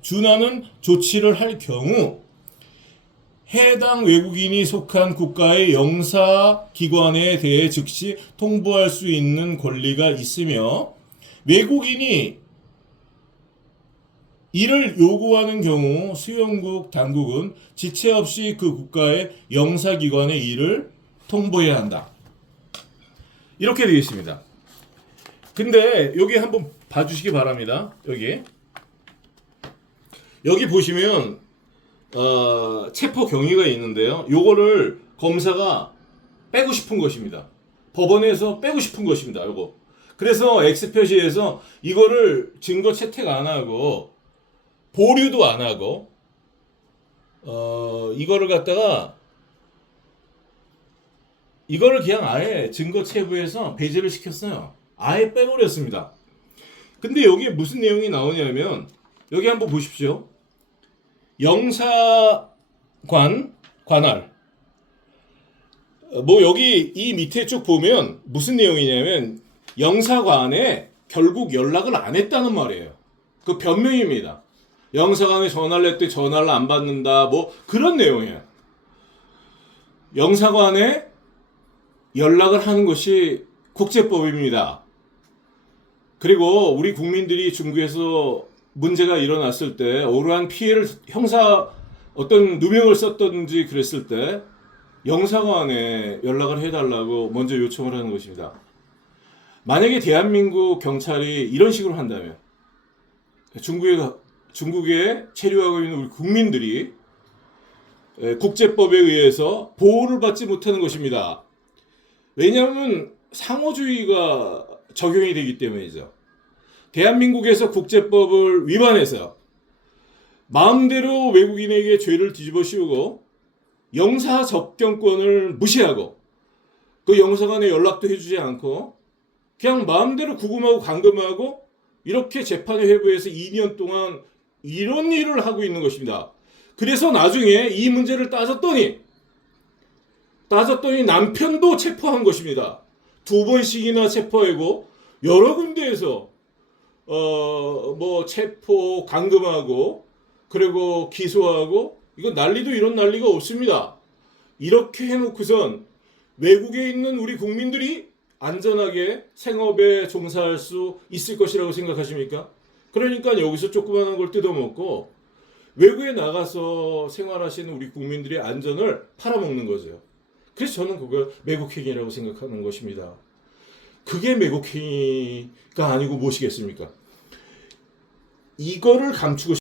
준하는 조치를 할 경우 해당 외국인이 속한 국가의 영사 기관에 대해 즉시 통보할 수 있는 권리가 있으며 외국인이 이를 요구하는 경우 수용국 당국은 지체 없이 그 국가의 영사기관에 이를 통보해야 한다. 이렇게 되어 있습니다. 근데 여기 한번 봐주시기 바랍니다. 여기 여기 보시면 어, 체포 경위가 있는데요. 요거를 검사가 빼고 싶은 것입니다. 법원에서 빼고 싶은 것입니다. 요거. 그래서 엑스표시에서 이거를 증거 채택 안 하고 보류도 안 하고 어, 이거를 갖다가 이거를 그냥 아예 증거 체부해서 배제를 시켰어요. 아예 빼버렸습니다. 근데 여기에 무슨 내용이 나오냐면 여기 한번 보십시오. 영사관 관할 어, 뭐 여기 이 밑에 쭉 보면 무슨 내용이냐면 영사관에 결국 연락을 안 했다는 말이에요. 그 변명입니다. 영사관에 전화를 했더니 전화를 안 받는다 뭐 그런 내용이에요. 영사관에 연락을 하는 것이 국제법입니다. 그리고 우리 국민들이 중국에서 문제가 일어났을 때 오르한 피해를 형사 어떤 누명을 썼던지 그랬을 때 영사관에 연락을 해달라고 먼저 요청을 하는 것입니다. 만약에 대한민국 경찰이 이런 식으로 한다면 중국에 중국에 체류하고 있는 우리 국민들이 에, 국제법에 의해서 보호를 받지 못하는 것입니다. 왜냐하면 상호주의가 적용이 되기 때문이죠. 대한민국에서 국제법을 위반해서 마음대로 외국인에게 죄를 뒤집어 씌우고 영사 접견권을 무시하고 그 영사관에 연락도 해주지 않고 그냥 마음대로 구금하고 감금하고 이렇게 재판에 회부해서 2년 동안 이런 일을 하고 있는 것입니다. 그래서 나중에 이 문제를 따졌더니 따졌더니 남편도 체포한 것입니다. 두 번씩이나 체포하고 여러 군데에서 어 뭐 체포 감금하고 그리고 기소하고 이거 난리도 이런 난리가 없습니다. 이렇게 해놓고선 외국에 있는 우리 국민들이 안전하게 생업에 종사할 수 있을 것이라고 생각하십니까? 그러니까 여기서 조그마한 걸 뜯어먹고 외국에 나가서 생활하시는 우리 국민들의 안전을 팔아먹는 거죠. 그래서 저는 그걸 매국행위라고 생각하는 것입니다. 그게 매국행위가 아니고 무엇이겠습니까? 이거를 감추고